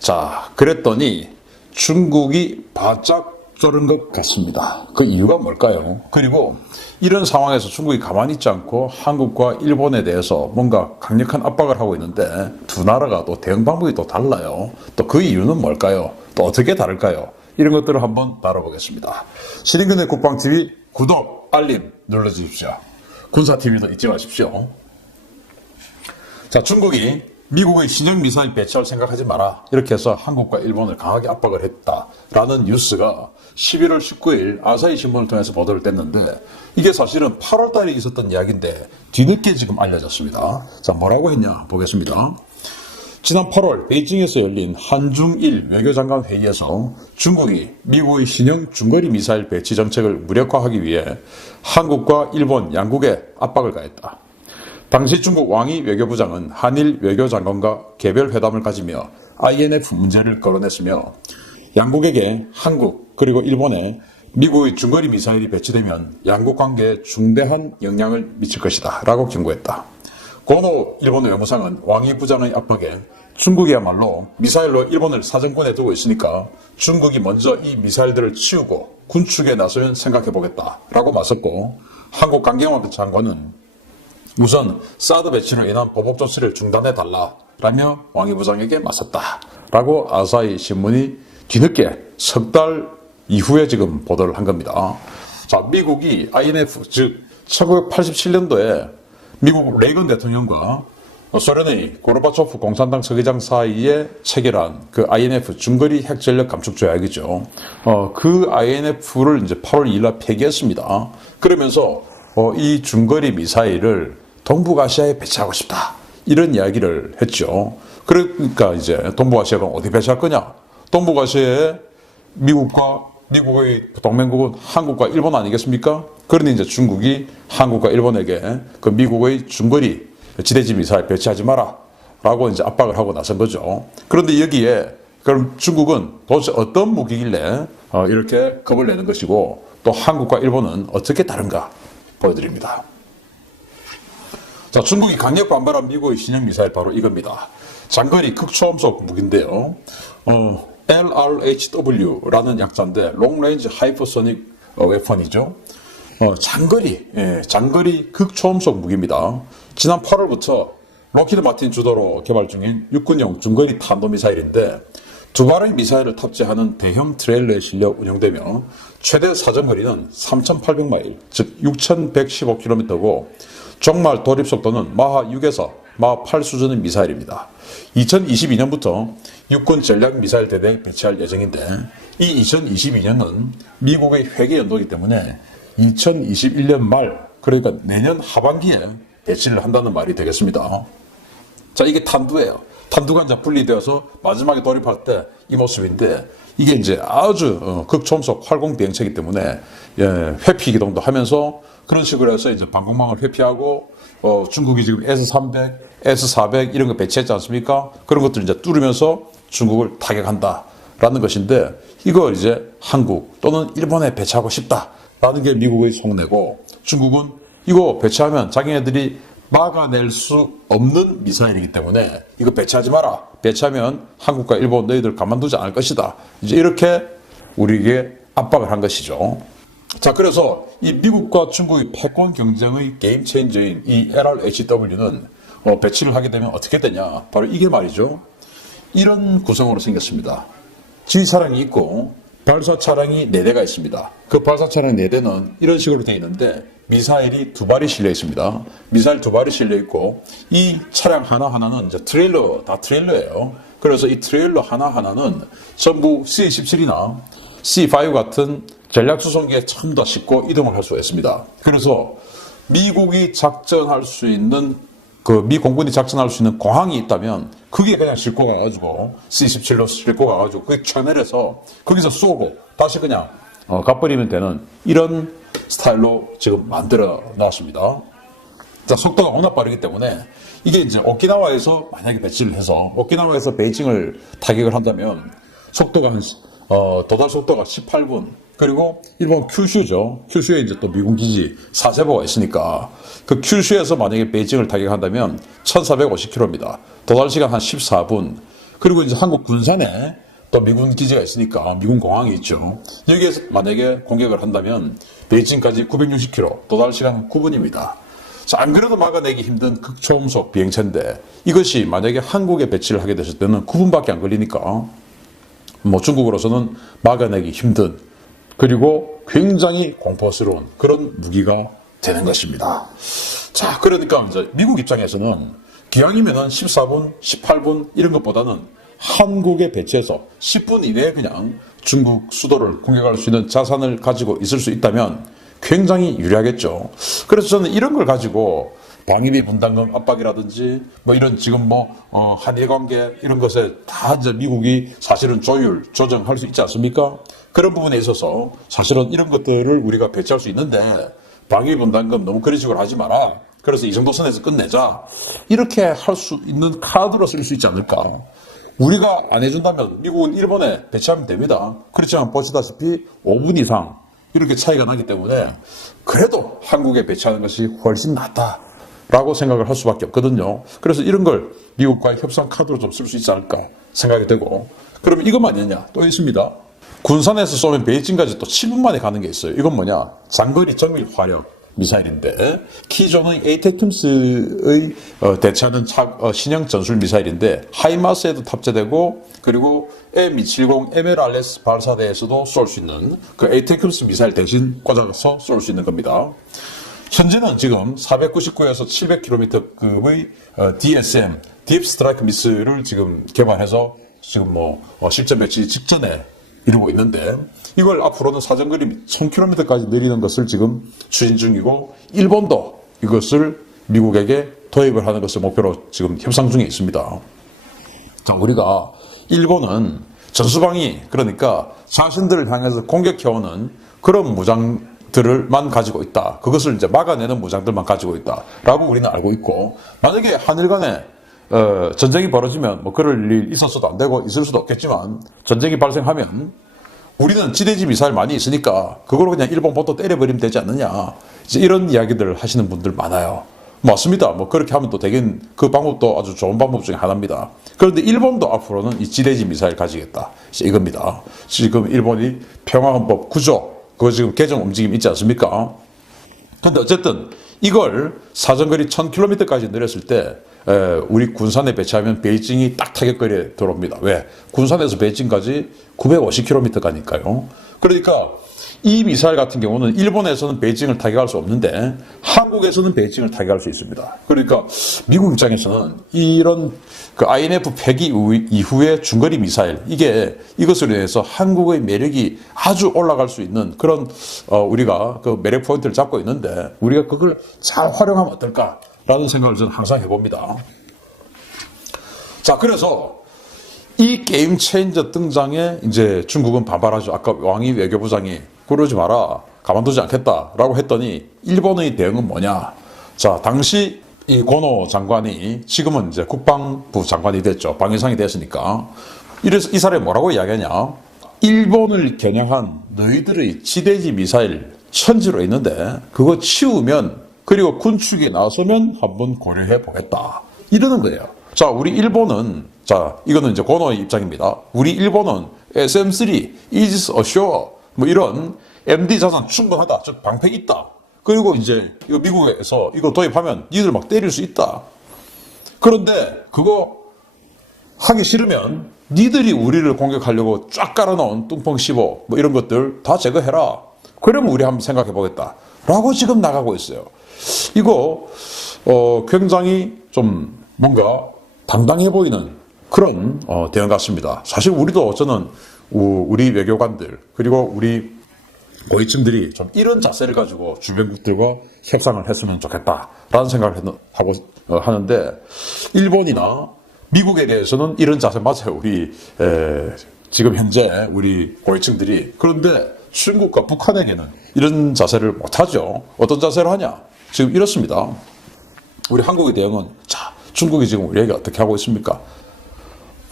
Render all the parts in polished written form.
자, 그랬더니 중국이 바짝 쫄은 것 같습니다. 그 이유가 뭘까요? 그리고 이런 상황에서 중국이 가만히 있지 않고 한국과 일본에 대해서 뭔가 강력한 압박을 하고 있는데 두 나라가 또 대응 방법이 또 달라요. 또 그 이유는 뭘까요? 또 어떻게 다를까요? 이런 것들을 한번 다뤄보겠습니다. 신인근의 국방TV 구독, 알림 눌러주십시오. 군사TV도 잊지 마십시오. 자, 중국이 미국의 신형 미사일 배치할 생각하지 마라. 이렇게 해서 한국과 일본을 강하게 압박을 했다라는 뉴스가 11월 19일 아사히 신문을 통해서 보도를 뗐는데 이게 사실은 8월 달에 있었던 이야기인데 뒤늦게 지금 알려졌습니다. 자, 뭐라고 했냐 보겠습니다. 지난 8월 베이징에서 열린 한중일 외교장관 회의에서 중국이 미국의 신형 중거리 미사일 배치 정책을 무력화하기 위해 한국과 일본 양국에 압박을 가했다. 당시 중국 왕이 외교부장은 한일 외교장관과 개별 회담을 가지며 INF 문제를 거론했으며 양국에게 한국 그리고 일본에 미국의 중거리 미사일이 배치되면 양국 관계에 중대한 영향을 미칠 것이다 라고 경고했다. 고노 일본 외무상은 왕이 부장의 압박에 중국이야말로 미사일로 일본을 사정권에 두고 있으니까 중국이 먼저 이 미사일들을 치우고 군축에 나서면 생각해보겠다 라고 맞섰고, 한국 강경화 장관은 우선 사드 배치로 인한 보복 조치를 중단해달라 라며 왕이 부장에게 맞섰다 라고 아사히 신문이 뒤늦게 석 달 이후에 지금 보도를 한 겁니다. 자, 미국이 INF, 즉 1987년도에 미국 레이건 대통령과 소련의 고르바초프 공산당 서기장 사이에 체결한 그 INF 중거리 핵전력 감축 조약이죠. 그 INF를 이제 8월 2일 날 폐기했습니다. 그러면서 이 중거리 미사일을 동북아시아에 배치하고 싶다, 이런 이야기를 했죠. 그러니까 이제 동북아시아가 어디 배치할 거냐? 동북아시아에 미국의 동맹국은 한국과 일본 아니겠습니까? 그러니 이제 중국이 한국과 일본에게 그 미국의 중거리 지대지 미사일 배치하지 마라 라고 이제 압박을 하고 나선 거죠. 그런데 여기에 그럼 중국은 도대체 어떤 무기길래 이렇게 겁을 내는 것이고, 또 한국과 일본은 어떻게 다른가 보여드립니다. 자, 중국이 강력 반발한 미국의 신형 미사일 바로 이겁니다. 장거리 극초음속 무기인데요. LRHW라는 약자인데 Long Range Hypersonic Weapon이죠. 장거리 극초음속 무기입니다. 지난 8월부터 록히드 마틴 주도로 개발 중인 육군용 중거리 탄도미사일인데 두 발의 미사일을 탑재하는 대형 트레일러에 실려 운영되며 최대 사정거리는 3,800마일, 즉 6,115km고 종말 돌입 속도는 마하 6에서 마하 8 수준의 미사일입니다. 2022년부터 육군 전략 미사일 대대에 배치할 예정인데 이 2022년은 미국의 회계 연도이기 때문에 2021년 말, 그러니까 내년 하반기에 배치를 한다는 말이 되겠습니다. 자, 이게 탄두예요. 탄두가 이제 분리되어서 마지막에 돌입할 때 이 모습인데 이게 이제 아주 극초음속 활공 비행체이기 때문에 회피 기동도 하면서 그런 식으로 해서 이제 방공망을 회피하고 중국이 지금 S-300, S-400 이런 거 배치했지 않습니까? 그런 것들 이제 뚫으면서 중국을 타격한다라는 것인데 이걸 이제 한국 또는 일본에 배치하고 싶다라는 게 미국의 속내고, 중국은 이거 배치하면 자기네들이 막아낼 수 없는 미사일이기 때문에 이거 배치하지 마라. 배치하면 한국과 일본 너희들 가만두지 않을 것이다. 이제 이렇게 우리에게 압박을 한 것이죠. 자, 그래서 이 미국과 중국의 패권 경쟁의 게임 체인저인 이 LRHW는 배치를 하게 되면 어떻게 되냐? 바로 이게 말이죠. 이런 구성으로 생겼습니다. 지휘차량이 있고 발사 차량이 4대가 있습니다. 그 발사 차량 4대는 이런 식으로 되어 있는데 미사일이 2발이 실려 있습니다. 미사일 2발이 실려 있고 이 차량 하나하나는 이제 다 트레일러예요. 그래서 이 트레일러 하나하나는 전부 C-17이나 C-5 같은 전략 수송기에 전부 다 싣고 이동을 할 수가 있습니다. 그래서 미국이 작전할 수 있는 미 공군이 작전할 수 있는 공항이 있다면 그게 그냥 싣고 가가지고 C-17로 싣고 가가지고 그 채널에서 거기서 쏘고 다시 그냥 가버리면 되는 이런 스타일로 지금 만들어 놨습니다. 자, 속도가 워낙 빠르기 때문에 이게 이제 오키나와에서 만약에 배치를 해서 오키나와에서 베이징을 타격을 한다면 속도가 도달 속도가 18분, 그리고 일본 큐슈죠. 큐슈에 이제 또 미군 기지 사세보가 있으니까 그 큐슈에서 만약에 베이징을 타격한다면 1450km입니다. 도달 시간 한 14분. 그리고 이제 한국 군산에 또 미군 기지가 있으니까 미군 공항이 있죠. 여기에서 만약에 공격을 한다면 베이징까지 960km, 도달 시간 9분입니다. 자, 안 그래도 막아내기 힘든 극초음속 비행체인데 이것이 만약에 한국에 배치를 하게 됐을 때는 9분밖에 안 걸리니까 뭐 중국으로서는 막아내기 힘든 그리고 굉장히 공포스러운 그런 무기가 되는 것입니다. 자, 그러니까 이제 미국 입장에서는 기왕이면은 14분, 18분 이런 것보다는 한국에 배치해서 10분 이내에 그냥 중국 수도를 공격할 수 있는 자산을 가지고 있을 수 있다면 굉장히 유리하겠죠. 그래서 저는 이런 걸 가지고 방위비 분담금 압박이라든지 뭐 이런 지금 한일 관계 이런 것에 다 이제 미국이 사실은 조정할 수 있지 않습니까? 그런 부분에 있어서 사실은 이런 것들을 우리가 배치할 수 있는데 방위비 분담금 너무 그런 식으로 하지 마라. 그래서 이 정도 선에서 끝내자. 이렇게 할 수 있는 카드로 쓸 수 있지 않을까. 우리가 안 해준다면 미국은 일본에 배치하면 됩니다. 그렇지만 보시다시피 5분 이상 이렇게 차이가 나기 때문에 그래도 한국에 배치하는 것이 훨씬 낫다라고 생각을 할 수밖에 없거든요. 그래서 이런 걸 미국과의 협상 카드로 좀 쓸 수 있지 않을까 생각이 되고, 그러면 이것만이냐? 또 있습니다. 군산에서 쏘면 베이징까지 또 7분 만에 가는 게 있어요. 이건 뭐냐? 장거리 정밀 화력 미사일인데 키존의 에이테크스의 대체하는 신형 전술 미사일인데 하이마스에도 탑재되고 그리고 M270 MLRS 발사대에서도 쏠 수 있는 그 에이테크스 미사일 대신 꽂아서 쏠 수 있는 겁니다. 현재는 지금 499에서 700km급의 DSM (Deep Strike) 미사일을 지금 개발해서 지금 실전 배치 직전에 이루고 있는데 이걸 앞으로는 사정거리 1000km까지 내리는 것을 지금 추진 중이고 일본도 이것을 미국에게 도입을 하는 것을 목표로 지금 협상 중에 있습니다. 자, 우리가 일본은 전수방위 그러니까 자신들을 향해서 공격해오는 그런 무장들만 가지고 있다. 그것을 이제 막아내는 무장들만 가지고 있다라고 우리는 알고 있고, 만약에 한일 간에 전쟁이 벌어지면 그럴 일 있었어도 안 되고 있을 수도 없겠지만 전쟁이 발생하면 우리는 지대지 미사일 많이 있으니까 그걸로 그냥 일본 본토 때려버리면 되지 않느냐. 이제 이런 이야기들을 하시는 분들 많아요. 맞습니다. 그렇게 하면 또 되긴 그 방법도 아주 좋은 방법 중에 하나입니다. 그런데 일본도 앞으로는 이 지대지 미사일 가지겠다. 이겁니다. 지금 일본이 평화헌법 9조 그거 지금 개정 움직임 있지 않습니까? 근데 어쨌든 이걸 사정거리 1000km까지 내렸을 때 우리 군산에 배치하면 베이징이 딱 타격거리에 들어옵니다. 왜? 군산에서 베이징까지 950km 가니까요. 그러니까 이 미사일 같은 경우는 일본에서는 베이징을 타격할 수 없는데 한국에서는 베이징을 타격할 수 있습니다. 그러니까 미국 입장에서는 이런 그 INF 폐기 이후의 중거리 미사일 이것으로 인해서 한국의 매력이 아주 올라갈 수 있는 그런 우리가 그 매력 포인트를 잡고 있는데 우리가 그걸 잘 활용하면 어떨까라는 생각을 저는 항상 해봅니다. 자, 그래서 이 게임 체인저 등장에 이제 중국은 반발하죠. 아까 왕이 외교부장이 그러지 마라, 가만두지 않겠다라고 했더니 일본의 대응은 뭐냐? 자, 당시 이 고노 장관이 지금은 이제 국방부 장관이 됐죠. 방위상이 됐으니까. 이래서 이 사람이 뭐라고 이야기하냐? 일본을 겨냥한 너희들의 지대지 미사일 천지로 있는데 그거 치우면 그리고 군축이 나서면 한번 고려해 보겠다. 이러는 거예요. 자, 우리 일본은 이거는 이제 고노의 입장입니다. 우리 일본은 SM3, Aegis Ashore 이런 MD 자산 충분하다. 즉 방패 있다. 그리고 이제 이거 미국에서 이거 도입하면 니들 막 때릴 수 있다. 그런데 그거 하기 싫으면 니들이 우리를 공격하려고 쫙 깔아놓은 뚱펑 15 이런 것들 다 제거해라. 그러면 우리 한번 생각해 보겠다. 라고 지금 나가고 있어요. 이거 굉장히 좀 뭔가 당당해 보이는 그런 대응 같습니다. 사실 저는 우리 외교관들 그리고 우리 고위층들이 좀 이런 자세를 가지고 주변국들과 협상을 했으면 좋겠다라는 생각을 하는데 일본이나 미국에 대해서는 이런 자세 맞아요. 우리 지금 현재 우리 고위층들이. 그런데 중국과 북한에게는 이런 자세를 못하죠. 어떤 자세를 하냐? 지금 이렇습니다. 우리 한국의 대응은 중국이 지금 우리에게 어떻게 하고 있습니까?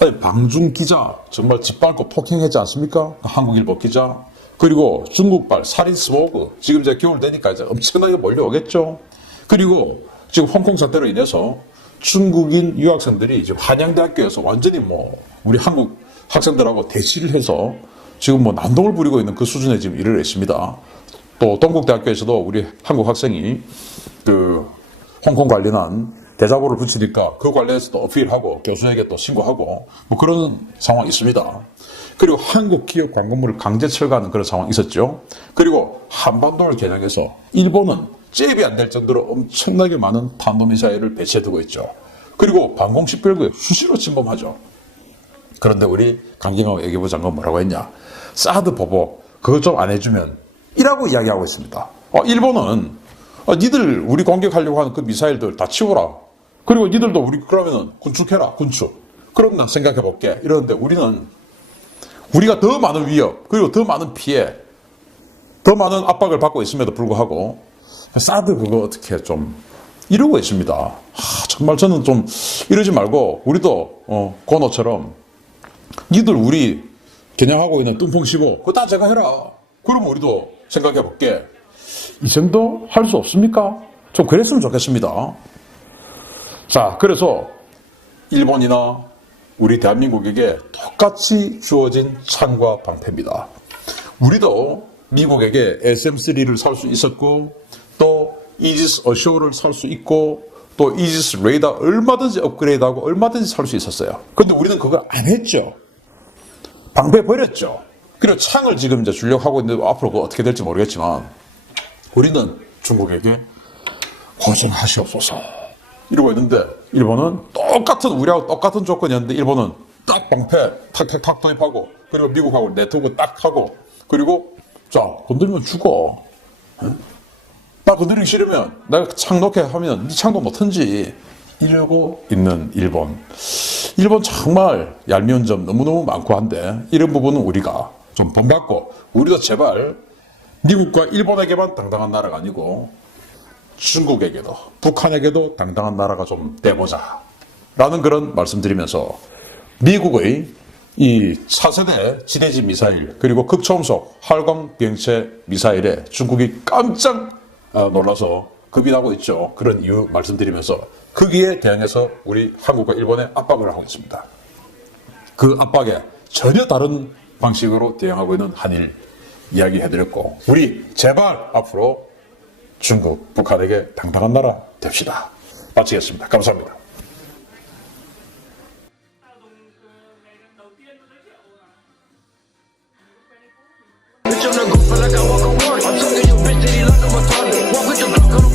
아니, 방중 기자 정말 짓밟고 폭행하지 않습니까? 한국일보 기자. 그리고 중국발 살인 스모그 지금 이제 겨울 되니까 이제 엄청나게 몰려오겠죠. 그리고 지금 홍콩 사태로 인해서 중국인 유학생들이 지금 한양대학교에서 완전히 우리 한국 학생들하고 대치를 해서 지금 난동을 부리고 있는 그 수준에 지금 이르러 있습니다. 또 동국대학교에서도 우리 한국 학생이 그 홍콩 관련한 대자보를 붙이니까 그 관련해서도 어필하고 교수에게 또 신고하고 그런 상황이 있습니다. 그리고 한국 기업 광고물을 강제 철거하는 그런 상황이 있었죠. 그리고 한반도를 겨냥해서 일본은 잽이 안 될 정도로 엄청나게 많은 탄도미사일을 배치해두고 있죠. 그리고 방공식 별구에 수시로 침범하죠. 그런데 우리 강경화 외교부 장관 뭐라고 했냐? 사드 보복 그거 좀 안 해주면 이라고 이야기하고 있습니다. 일본은 니들 우리 공격하려고 하는 그 미사일들 다 치워라. 그리고 니들도 우리 그러면은 군축해라. 군축. 그럼 나 생각해 볼게. 이러는데 우리가 더 많은 위협 그리고 더 많은 피해 더 많은 압박을 받고 있음에도 불구하고 사드 그거 어떻게 좀 이러고 있습니다. 정말 저는 좀 이러지 말고 우리도 고노처럼 니들 우리 겨냥하고 있는 뚱풍 15 그거 다 제가 해라. 그럼 우리도 생각해 볼게. 이 정도 할 수 없습니까? 좀 그랬으면 좋겠습니다. 자, 그래서 일본이나 우리 대한민국에게 똑같이 주어진 창과 방패입니다. 우리도 미국에게 SM-3를 살 수 있었고 또 이지스 어쇼를 살 수 있고 또 이지스 레이더 얼마든지 업그레이드하고 얼마든지 살 수 있었어요. 그런데 우리는 그걸 안 했죠. 방패 버렸죠. 그리고 창을 지금 이제 주려고 하고 있는데 앞으로 그거 어떻게 될지 모르겠지만 우리는 중국에게 고생하시옵소서 이러고 있는데 일본은 똑같은 우리하고 똑같은 조건이었는데 일본은 딱 방패 탁탁탁 도입하고 그리고 미국하고 네트워크 딱 하고 그리고 자 건들면 죽어. 나 건드리기 싫으면 내가 창 놓게 하면 네 창도 놓든지 이러고 있는 일본 정말 얄미운 점 너무너무 많고 한데 이런 부분은 우리가 좀 본받고 우리도 제발 미국과 일본에게만 당당한 나라가 아니고 중국에게도 북한에게도 당당한 나라가 좀 돼보자 라는 그런 말씀드리면서 미국의 이 4세대 지대지 미사일 그리고 극초음속 활광 비행체 미사일에 중국이 깜짝 놀라서 겁이 나고 있죠. 그런 이유 말씀드리면서 거기에 대항해서 우리 한국과 일본에 압박을 하고 있습니다. 그 압박에 전혀 다른 방식으로 대응하고 있는 한일 이야기해드렸고 우리 제발 앞으로 중국, 북한에게 당당한 나라 됩시다. 마치겠습니다. 감사합니다. Bitch, I'm not good, feel like I walk on water. I'm talking your bitch, that he like I'm a toilet. Walk with the Glock on